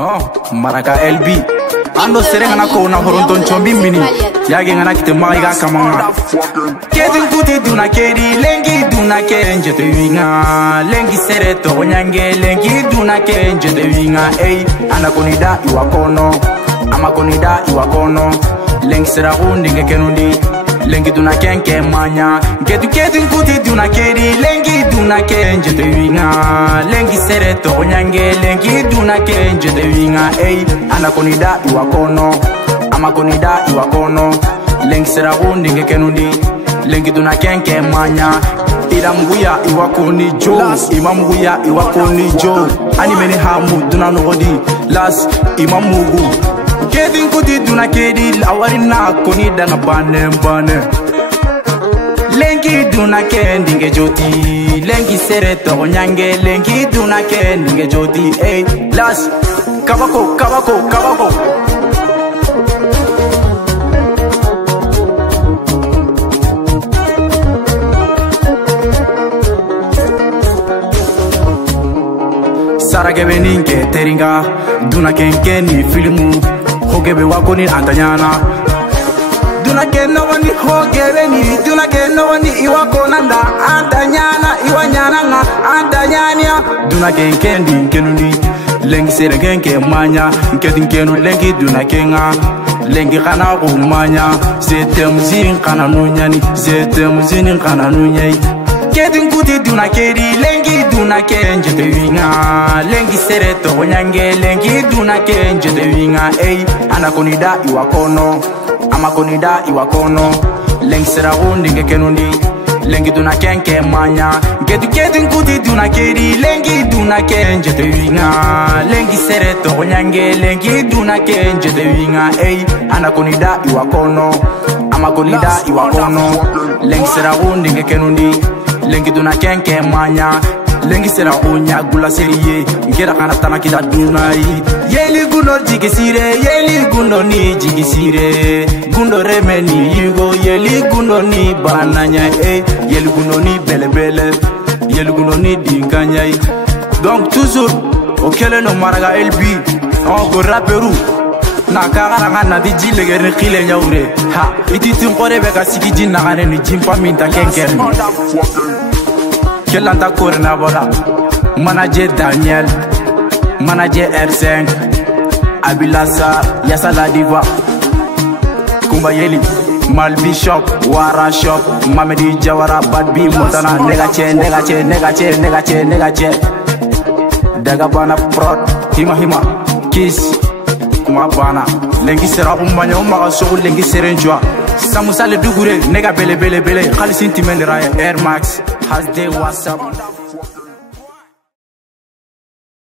Maraka LB ando serengana ko na horonton chombi mini yage ngana kite maiga kamanga kedin kuti duna kedi lengi duna kenje te winga lengi sereto nyange lengi duna kenje te winga anakonida iwakono amakonida iwakono lengi sera undi ngekenundi lengi duna kenke manya kedin kuti duna kedi lengi duna kenje te winga lengi sereto nyange lengi duna kenje te winga anakonida iwakono amakonida iwakono lengi sera undi ngekenundi lengi duna kenke manya idamuya iwakoni jo imamuya iwakoni jo animeni hamu duna nogodi las imamugu kedin kuti duna kedi awari na koni danga bane lengi duna kendi nge joti lengi sereto nyange lengi duna kendi nge joti las kabako Saragebe ninge teringa duna kenke ni filmu hogebe wakoni antanyana duna kenno wani hogebe ni duna kenno wani iwakona nda antanyana iwanyana nga antanyania duna kenke ndi kenundi lengi sere kenke manya kedin kenu lengi duna kenga lengi kana ko manya zetemzin kana nunyani zetemzin kana nunyai kedin kuti duna kedi lengi duna kenje te winga lengi sereto nyange lengi duna kenje te winga anakonida iwakono amakonida iwakono lengi sera undi ngekenundi lengi duna kenke manya kedin kuti duna kedi lengi duna kenje te winga lengi sereto nyange lengi duna kenje te winga anakonida iwakono amakonida iwakono lengi sera undi ngekenundi lengi duna kenke manya lengi sera unya gula seriye ngera kana tamakida dunai yeli gundo jigisire yeli gundo ni jigisire gundo remeni yugo yeli gundo ni bananya yeli gundo ni belebele yeli gundo ni dinganya donc toujours okele no maraga LB go rapperu na kagara ngana di jile gere khile nyaure ha ititin kore be ka sikiji na gane ni jimpa minta kenker kelanda korna bola manager Daniel manager R5 Abilasa Yasala Diva Kumba Yeli Mal Bishop Wara Shop Mamedi Jawara Bad B Montana Negache Dagabana Prod Hima Kiss Kumabana lengi sera umbanya umaga sogu lengi serenjwa samusale dugure nega bele khalisin timendera Air Max has day WhatsApp